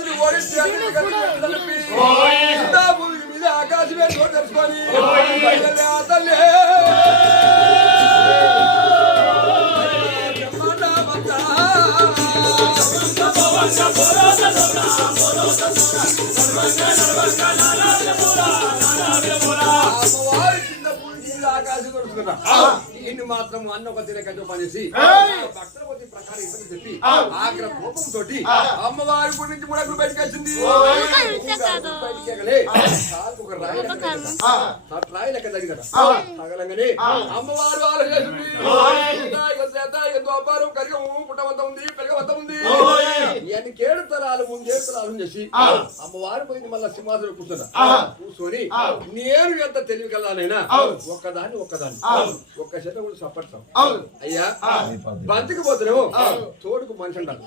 రాజుని ఓడించి భూమి మీద ఆకాశమే చోటు తెలుసుకొని తల్లి ఈయన్ని మాత్రం అన్న ఒక తిరగదు పనేసి భక్తుల కొద్ది ప్రకారం ఇబ్బంది చెప్పి ఆగ్ర కోపంతో అమ్మవారి గుడి నుంచి ముడకులు బయటకు వచ్చింది. రాయి లెక్క తగినట తగలంగానే అమ్మవారు ఆలోచించింది. ఎంతో అపారం కరిగం పుట్టవంత ఉంది పెరగవంత ఉంది. ఇవన్నీ కేడు తరాలు ముందేడు తరాలు చేసి అమ్మవారు పోయింది. మళ్ళా సింహాసనం కూర్చొని నేను ఎంత తెలివి కలానైనా ఒక్కదాన్ని ఒక్క శాతం కూడా సపడతాం. అయ్యా బంతికి పోతున్నావు తోడుకు మనిషి అంటారు.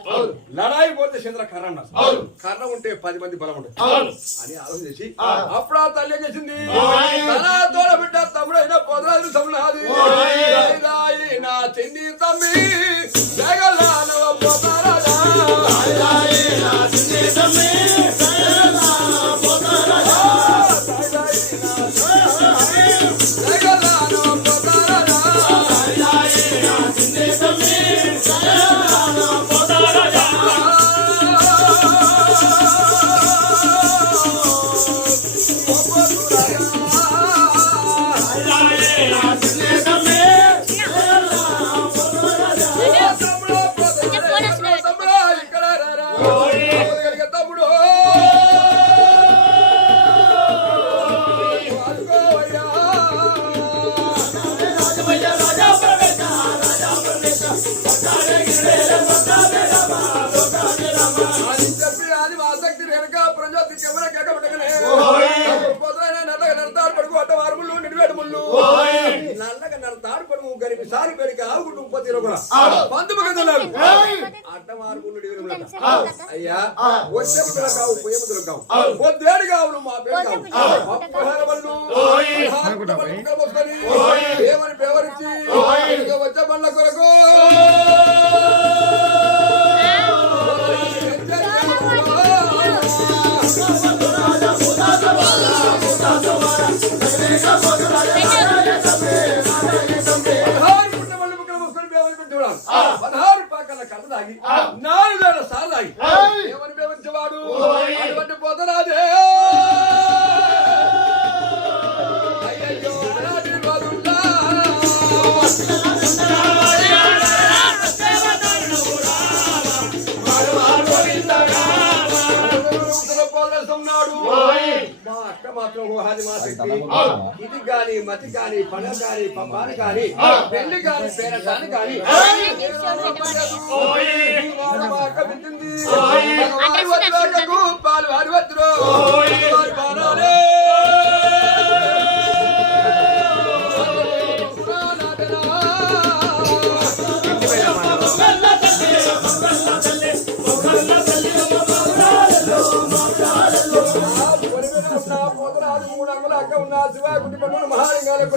లడాయి పోతే చంద్ర కర్ర అన్నారు. కర్ర ఉంటే 10 మంది బలం ఉంటుంది అని ఆలోచన చేసి అప్పుడు ఆ తల్లి చేసింది. తోడ బిడ్డ తమ్ముడు అయినా పొదరాజు సమునాది నా చెంది తమ్మి నల్లగా నడతాడు పడు గరిపి సారి పెడిక ఆవుకుంటూ 30 కూడా పంతులు కదలాడు అడ్డ మార్పులు అయ్యా వచ్చేములు కావు పోయేములు కావు పొద్దేడు కావులు మా పేరు ఏమని పేవరించి వచ్చే బండ్ల కొరకు కళ్ళు తాగి 4 సార్లు తాగి ఏమని పేవించేవాడు అటువంటి పోతరాదే అయ్యో మా అక్క మాత్రం ఇది గాని మతి కాని పండుగ కాని పబ్బాని కాని పెళ్లి కాని పేరటాన్ని కాని అక్క బిడ్డింది పాలు వారి వద్దురు బాలే అక్క ఉన్న శివ కుటుంబం మహాలింగాలకు